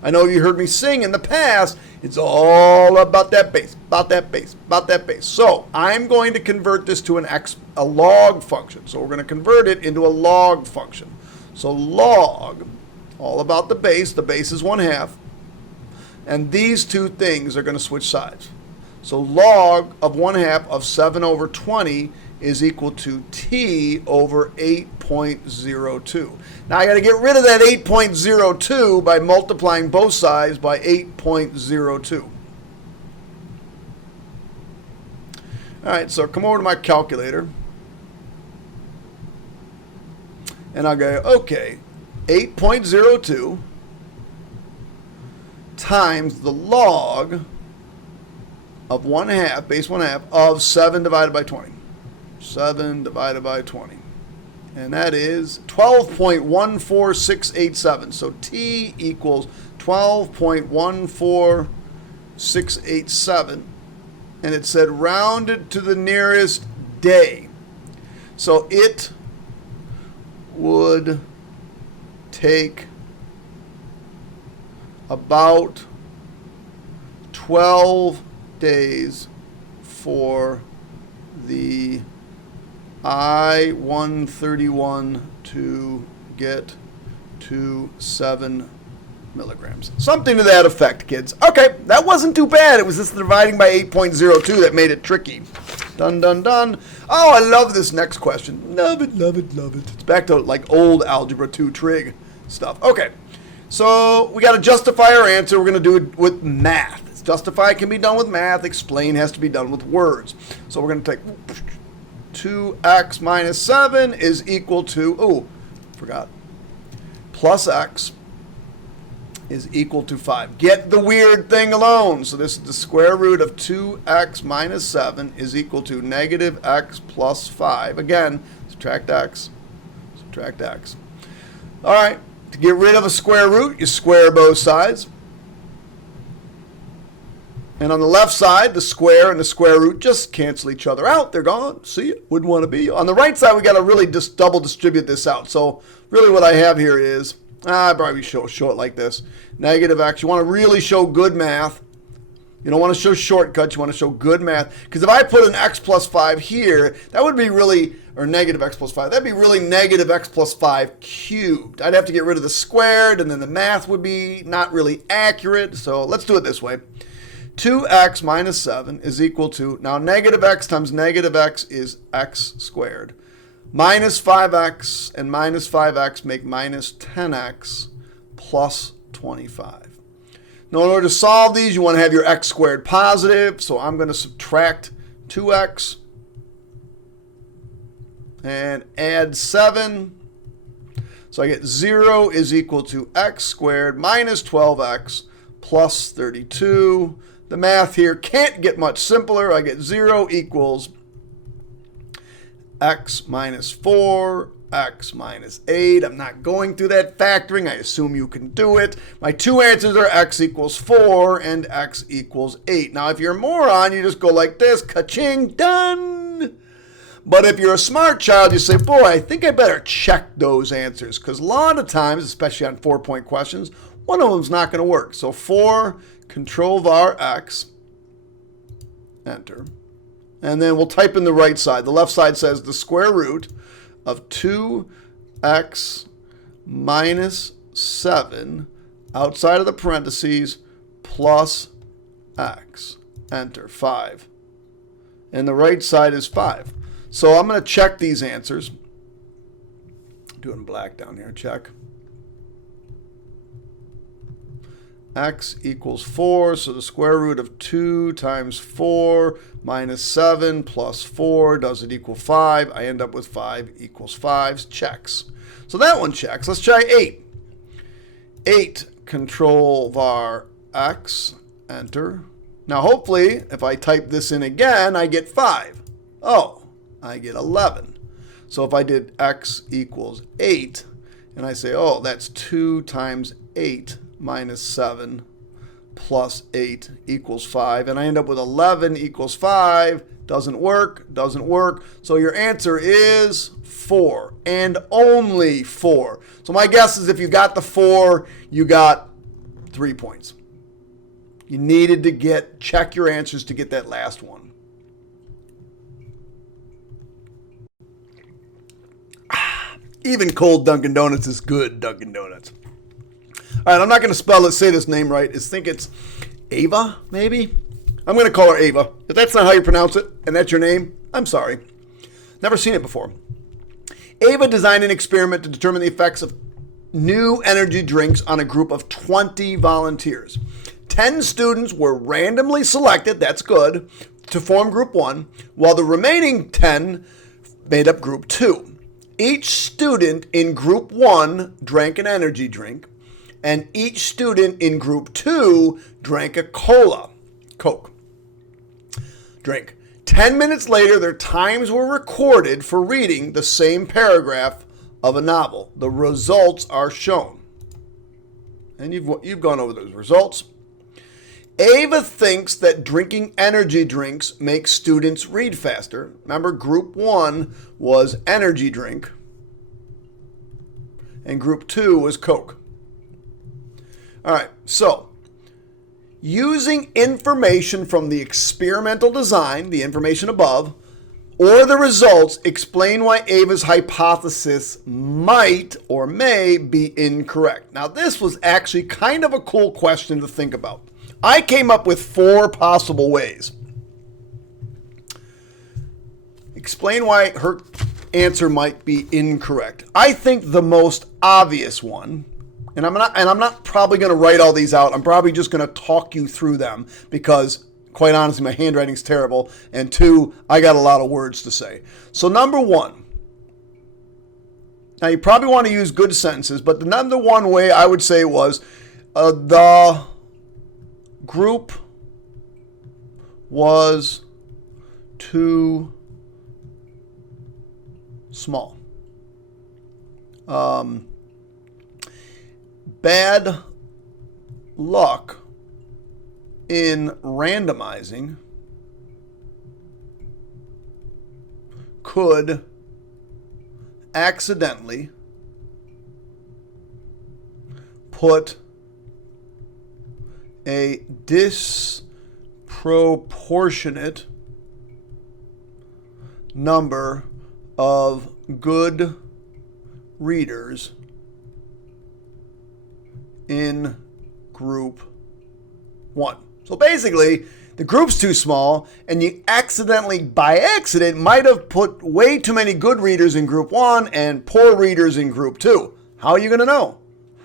I know you heard me sing in the past. It's all about that base, about that base, about that base. So I'm going to convert this to a log function. So we're going to convert it into a log function. So log, all about the base. The base is 1/2. And these two things are going to switch sides. So log of 1/2 of 7 over 20 is equal to t over 8.02. Now I got to get rid of that 8.02 by multiplying both sides by 8.02. All right, so come over to my calculator. And I'll go, okay, 8.02 times the log of 1/2, base 1/2, of 7 divided by 20. 7 divided by 20. And that is 12.14687. So t equals 12.14687. And it said rounded to the nearest day. So it would take about 12 days for the I-131 to get to 7 milligrams. Something to that effect, kids. Okay, that wasn't too bad. It was just the dividing by 8.02 that made it tricky. Dun, dun, dun. Oh, I love this next question. Love it, love it, love it. It's back to like old Algebra 2 trig stuff. Okay, so we got to justify our answer. We're going to do it with math. Justify can be done with math. Explain has to be done with words. So we're going to take 2x minus 7 is equal to, plus x is equal to 5. Get the weird thing alone. So this is the square root of 2x minus 7 is equal to negative x plus 5. Again, subtract x, subtract x. All right, to get rid of a square root, you square both sides. And on the left side, the square and the square root just cancel each other out. They're gone. See it? Wouldn't want to be. On the right side, we got to really just double distribute this out. So really what I have here is, I probably show it like this. Negative x. You want to really show good math. You don't want to show shortcuts. You want to show good math. Because if I put an x plus 5 here, that would be really, or negative x plus 5, that'd be really negative x plus 5 cubed. I'd have to get rid of the squared, and then the math would be not really accurate. So let's do it this way. 2x minus 7 is equal to, now negative x times negative x is x squared. Minus 5x and minus 5x make minus 10x plus 25. Now in order to solve these, you want to have your x squared positive. So I'm going to subtract 2x and add 7. So I get 0 is equal to x squared minus 12x plus 32. The math here can't get much simpler. I get 0 equals x minus 4, x minus 8. I'm not going through that factoring. I assume you can do it. My two answers are x equals 4 and x equals 8. Now, if you're a moron, you just go like this, ka-ching, done. But if you're a smart child, you say, boy, I think I better check those answers. Because a lot of times, especially on 4-point questions, one of them's not going to work. So 4, Control var x, enter. And then we'll type in the right side. The left side says the square root of 2x minus 7 outside of the parentheses plus x. Enter, 5. And the right side is 5. So I'm going to check these answers. Doing black down here, check. X equals 4, so the square root of 2 times 4 minus 7 plus 4, does it equal 5? I end up with 5 equals 5, checks. So that one checks. Let's try 8. 8, Control var x, enter. Now hopefully, if I type this in again, I get 5. Oh, I get 11. So if I did x equals 8, and I say, oh, that's 2 times 8 minus 7 plus 8 equals 5. And I end up with 11 equals 5. Doesn't work, doesn't work. So your answer is 4 and only 4. So my guess is if you got the 4, you got 3 points. You needed to check your answers to get that last one. Even cold Dunkin' Donuts is good Dunkin' Donuts. All right, I'm not going to say this name right. I think it's Ava, maybe? I'm going to call her Ava. If that's not how you pronounce it, and that's your name, I'm sorry. Never seen it before. Ava designed an experiment to determine the effects of new energy drinks on a group of 20 volunteers. 10 students were randomly selected, that's good, to form group 1, while the remaining 10 made up group 2. Each student in group 1 drank an energy drink, and each student in group 2 drank a Coke drink. 10 minutes later, their times were recorded for reading the same paragraph of a novel. The results are shown. And you've gone over those results. Ava thinks that drinking energy drinks makes students read faster. Remember, group 1 was energy drink, and group 2 was Coke. All right, so using information from the experimental design, the information above, or the results, explain why Ava's hypothesis might or may be incorrect. Now, this was actually kind of a cool question to think about. I came up with 4 possible ways. Explain why her answer might be incorrect. I think the most obvious one, and I'm not probably going to write all these out. I'm probably just going to talk you through them because, quite honestly, my handwriting's terrible, and 2, I got a lot of words to say. So number 1. Now, you probably want to use good sentences, but the number 1 way I would say was the group was too small. Bad luck in randomizing could accidentally put a disproportionate number of good readers in group 1. So basically, the group's too small, and you accidentally, by accident, might have put way too many good readers in group 1 and poor readers in group 2. How are you going to know?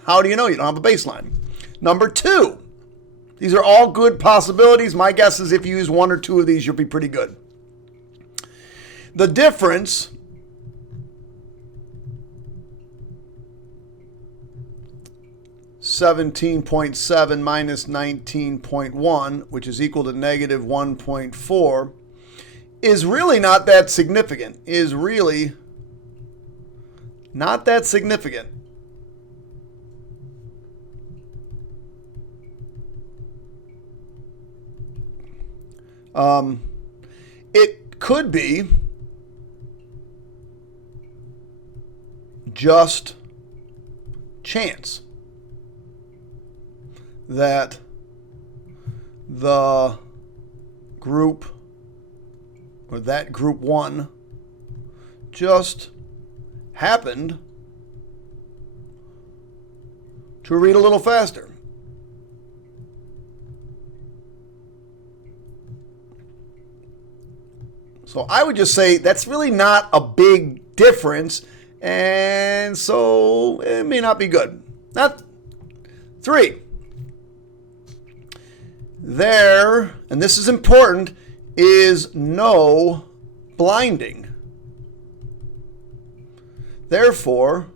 How do you know? You don't have a baseline. Number 2, these are all good possibilities. My guess is if you use 1 or 2 of these, you'll be pretty good. The difference (17.7 minus 19.1, which is equal to negative 1.4, is really not that significant. It could be just chance that the group, or that group 1, just happened to read a little faster. So I would just say that's really not a big difference, and so it may not be good. Not 3. There, and this is important, is no blinding. Therefore,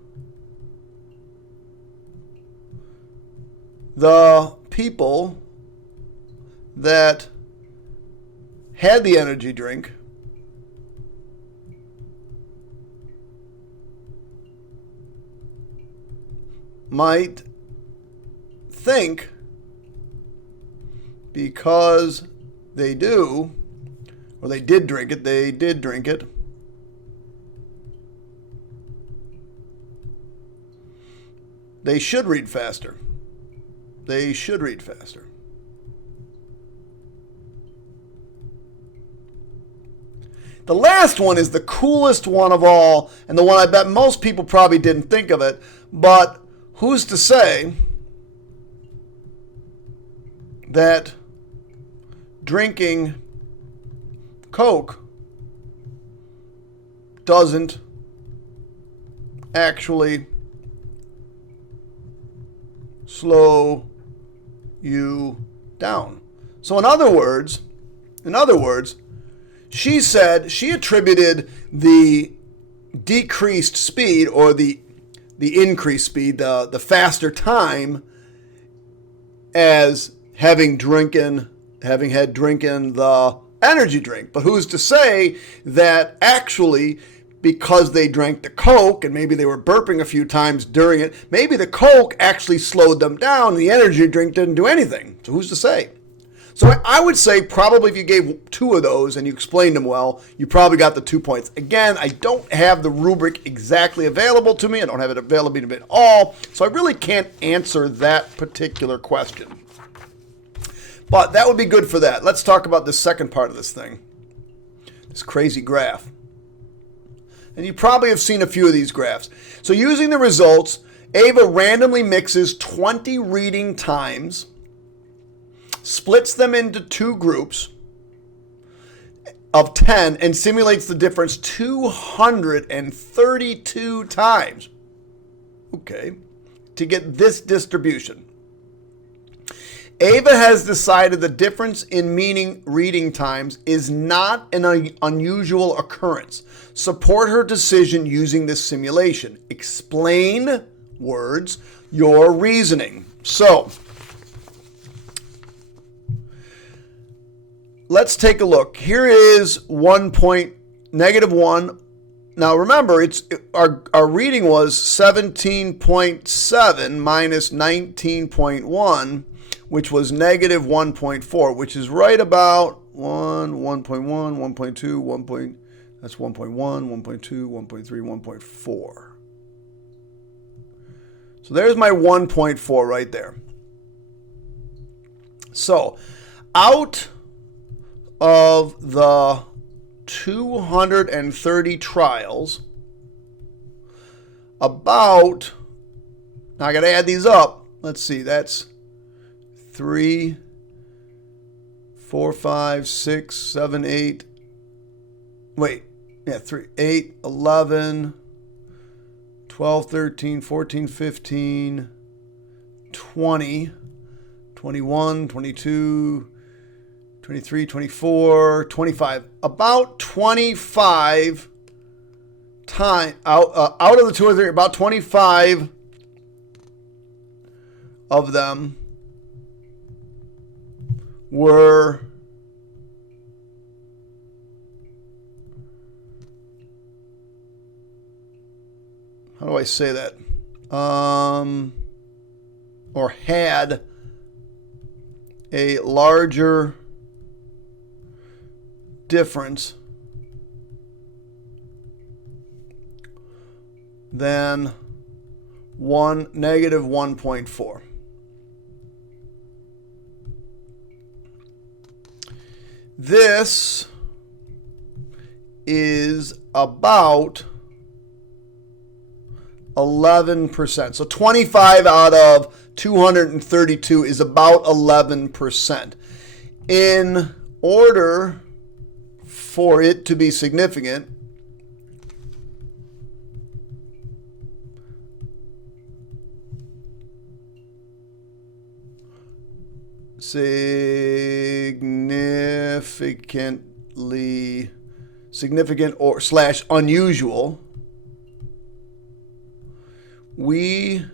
the people that had the energy drink might think, because they do, or they did drink it, they should read faster. They should read faster. The last one is the coolest one of all, and the one I bet most people probably didn't think of it, but who's to say that drinking Coke doesn't actually slow you down? So in other words, she said she attributed the decreased speed or the increased speed, the faster time, as having had drinking the energy drink. But who's to say that actually, because they drank the Coke and maybe they were burping a few times during it, maybe the Coke actually slowed them down and the energy drink didn't do anything. So who's to say? So I would say probably if you gave two of those and you explained them well, you probably got the 2 points. Again, I don't have the rubric exactly available to me. I don't have it available to me at all. So I really can't answer that particular question. But that would be good for that. Let's talk about the second part of this thing, this crazy graph. And you probably have seen a few of these graphs. So using the results, Ava randomly mixes 20 reading times, splits them into two groups of 10, and simulates the difference 232 times. Okay, to get this distribution. Ava has decided the difference in reading times is not an unusual occurrence. Support her decision using this simulation. Explain, words, your reasoning. So, let's take a look. Here is -1. Now remember, our reading was 17.7 minus 19.1, which was -1.4, which is right about 1.1, 1.2, that's 1.1, 1.2, 1.3, 1.4. So there's my 1.4 right there. So out of the 230 trials, now I got to add these up. Let's see, that's 3, 4, 5, 6, 7, 8. Wait, yeah, 3, 8, 11, 12, 13, 14, 15, 20, 21, 22, 23, 24, 25. About 25 times out of the 2 or 3, about 25 of them were how do I say that? Or had a larger difference than -1.4. This is about 11%. So 25 out of 232 is about 11%. In order for it to be significant, significant or / unusual, we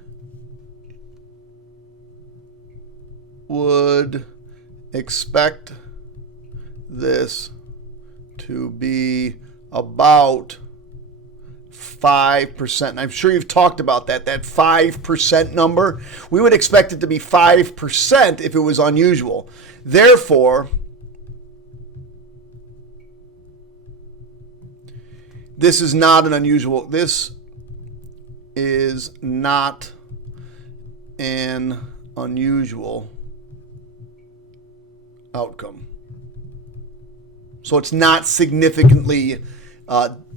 would expect this to be about 5%. And I'm sure you've talked about that 5% number. We would expect it to be 5% if it was unusual. Therefore, this is not an unusual. This is not an unusual outcome. So it's not significantly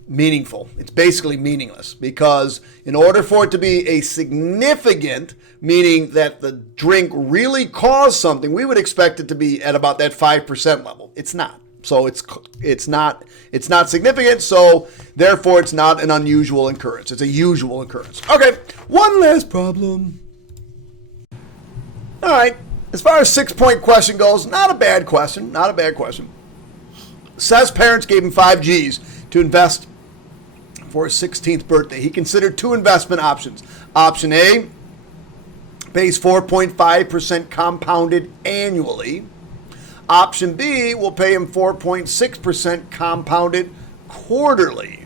meaningful. It's basically meaningless, because in order for it to be a significant, meaning that the drink really caused something, we would expect it to be at about that 5% level. It's not. So it's not significant, so therefore it's not an unusual occurrence. It's a usual occurrence. Okay, one last problem. All right, as far as 6-point question goes, not a bad question, not a bad question. Says parents gave him 5 G's to invest for his 16th birthday. He considered 2 investment options. Option A pays 4.5% compounded annually. Option B will pay him 4.6% compounded quarterly.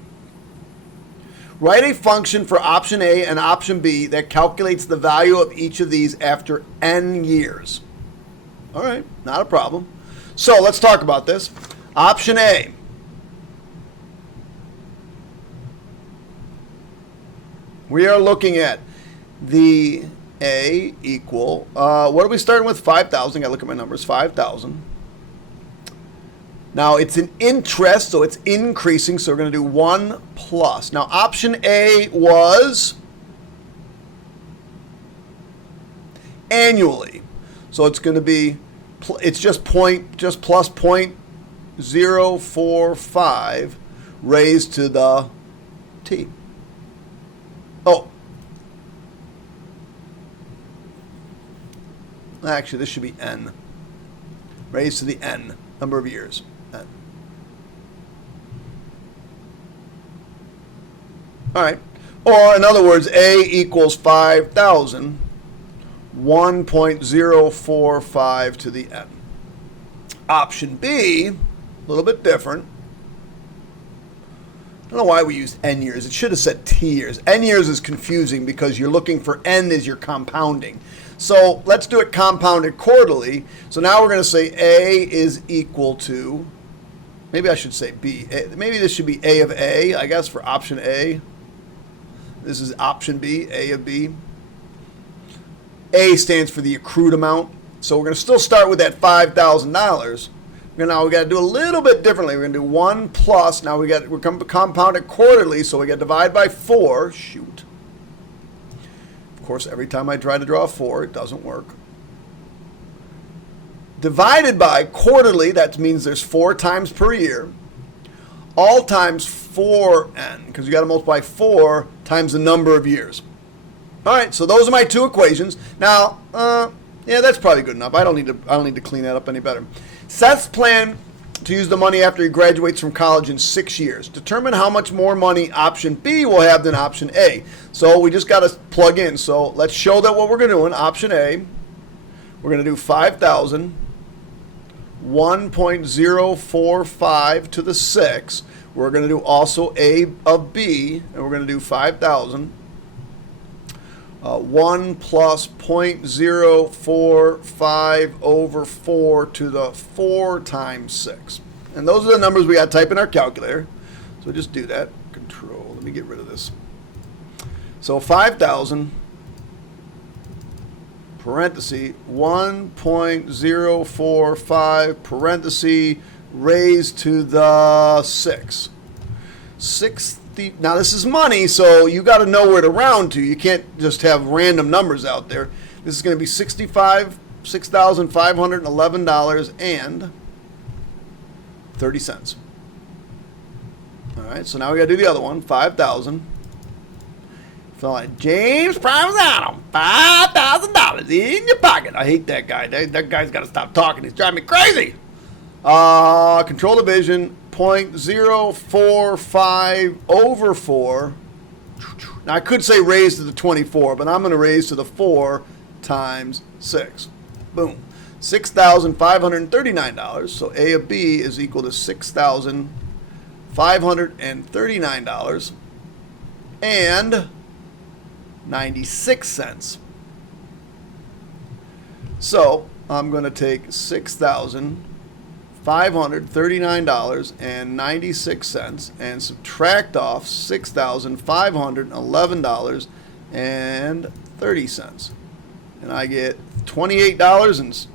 Write a function for option A and option B that calculates the value of each of these after n years. All right, not a problem. So let's talk about this. Option A. We are looking at the A equal, what are we starting with? 5,000. I gotta look at my numbers. 5,000. Now it's an interest, so it's increasing, so we're going to do 1 plus. Now option A was annually, so it's going to be, it's just plus 0.045 raised to the t. Oh, actually this should be n, raised to the n, number of years. N. All right, or in other words, A equals 5,000, 1.045 to the n. Option B, a little bit different. I don't know why we used n years. It should have said t years. N years is confusing because you're looking for n as your compounding. So let's do it compounded quarterly. So now we're going to say A is equal to, maybe I should say B. Maybe this should be A of A, I guess, for option A. This is option B, A of B. A stands for the accrued amount. So we're going to still start with that $5,000. Now we got to do a little bit differently. We're going to do 1 plus. Now we're compounded quarterly, so we got to divide by 4. Shoot. Of course, every time I try to draw a 4, it doesn't work. Divided by quarterly, that means there's 4 times per year. All times 4n, because you got to multiply 4 times the number of years. All right, so those are my 2 equations. Now, yeah, that's probably good enough. I don't need to clean that up any better. Seth's plan to use the money after he graduates from college in 6 years. Determine how much more money option B will have than option A. So we just got to plug in. So let's show that what we're going to do in option A. We're going to do 5,000, 1.045 to the 6. We're going to do also A of B, and we're going to do 5,000. 1 plus 0.045 over 4 to the 4 times 6. And those are the numbers we got to type in our calculator. So just do that. Control. Let me get rid of this. So 5,000, parenthesis, 1.045, parenthesis, raised to the 6. 60. Now this is money, so you got to know where to round to. You can't just have random numbers out there. This is going to be $6,511.30. All right, so now we got to do the other one. 5,000. Feel like James Provenzano, $5,000 in your pocket. I hate that guy. That guy's got to stop talking. He's driving me crazy. Control division. 0.045 over 4. Now I could say raise to the 24, but I'm going to raise to the 4 times 6. Boom. $6,539. So A of B is equal to $6,539 and 96 cents. So I'm going to take $6,539.96 and subtract off $6,511.30. And I get $28 and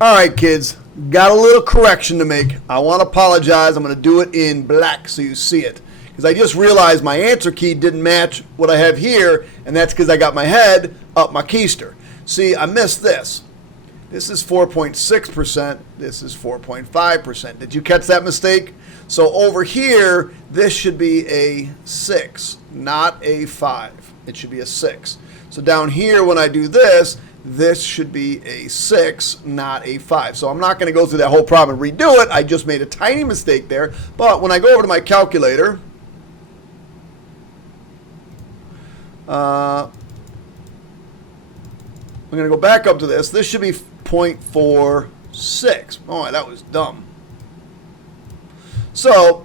all right, kids, got a little correction to make. I want to apologize. I'm going to do it in black so you see it. Because I just realized my answer key didn't match what I have here, and that's because I got my head up my keister. See, I missed this. This is 4.6%. This is 4.5%. Did you catch that mistake? So over here, this should be a 6, not a 5. It should be a 6. So down here, when I do this, this should be a 6, not a 5. So I'm not going to go through that whole problem and redo it. I just made a tiny mistake there. But when I go over to my calculator, I'm going to go back up to this. This should be 0.46. Oh, that was dumb. So,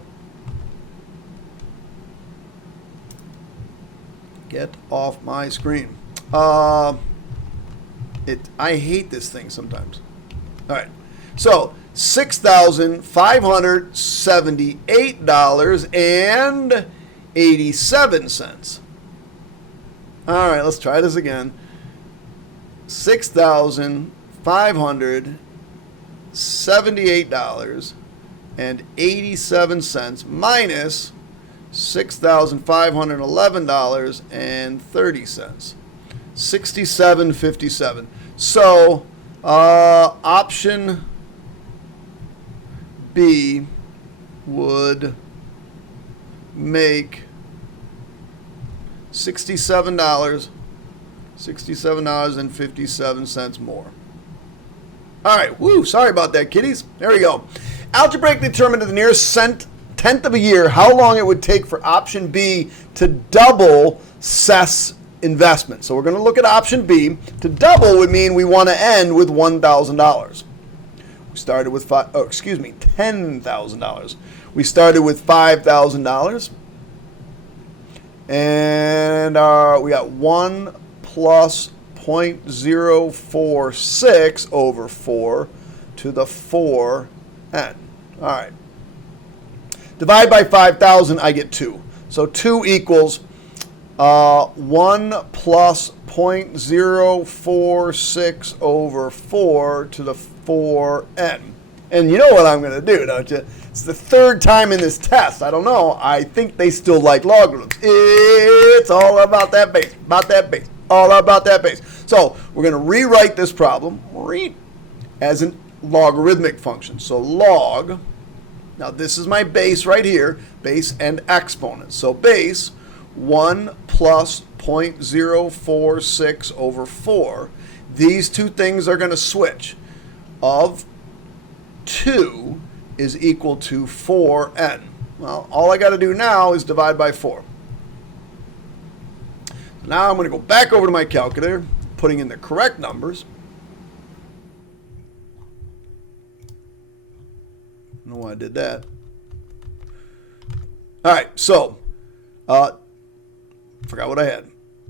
get off my screen. I hate this thing sometimes. All right. So, $6,578.87. All right, let's try this again. $6,578.87 minus $6,511.30. $67.57. So option B would make $67.57 more. All right, woo, sorry about that, kiddies. There we go. Algebraically determine to the nearest tenth of a year how long it would take for option B to double CES investment. So we're going to look at option B. To double would mean we want to end with $1,000. We started with $10,000. We started with $5,000. And we got 1 plus 0.046 over 4 to the 4n. All right. Divide by 5,000, I get 2. So 2 equals 1 plus 0.046 over 4 to the 4n. And you know what I'm going to do, don't you? It's the third time in this test. I don't know. I think they still like logarithms. It's all about that base, all about that base. So we're going to rewrite this problem as a logarithmic function. So log, now this is my base right here, base and exponent. So base 1 plus 0.046 over 4. These two things are going to switch. Of 2 is equal to 4n. Well, all I got to do now is divide by 4. Now I'm going to go back over to my calculator, putting in the correct numbers. I don't know why I did that. All right, so forgot what I had.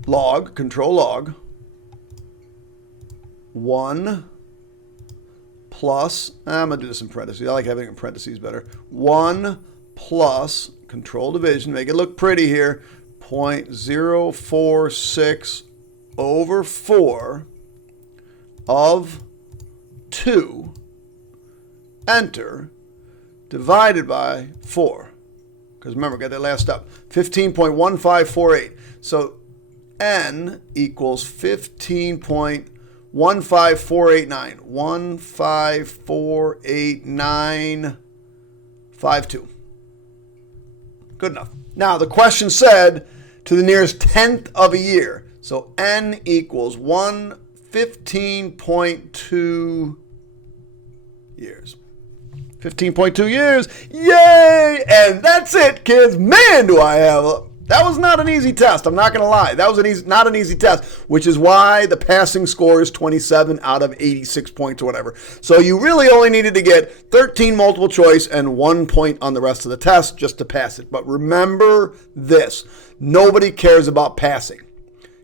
Log, control log, 1 plus, I'm going to do this in parentheses. I like having it in parentheses better. 1 plus, control division, make it look pretty here, 0.046 over 4 of 2, enter, divided by 4. Because remember, got that last step, 15.1548. So n equals 15.15489. 1548952. Good enough. Now the question said to the nearest tenth of a year. So n equals 15.2 years. 15.2 years. Yay! And that's it, kids. Man, do I have that was not an easy test. I'm not going to lie. That was not an easy test, which is why the passing score is 27 out of 86 points or whatever. So you really only needed to get 13 multiple choice and 1 point on the rest of the test just to pass it. But remember this. Nobody cares about passing.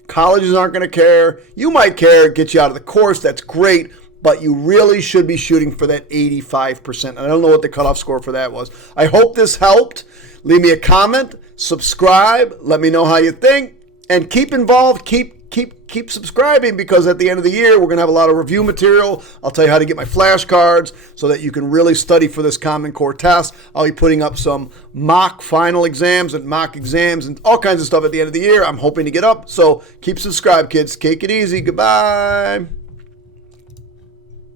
Colleges aren't going to care. You might care, get you out of the course. That's great. but you really should be shooting for that 85%. And I don't know what the cutoff score for that was. I hope this helped. Leave me a comment, subscribe, let me know how you think, and keep involved, keep subscribing, because at the end of the year, we're going to have a lot of review material. I'll tell you how to get my flashcards so that you can really study for this Common Core test. I'll be putting up some mock final exams and mock exams and all kinds of stuff at the end of the year. I'm hoping to get up. So keep subscribed, kids. Take it easy. Goodbye.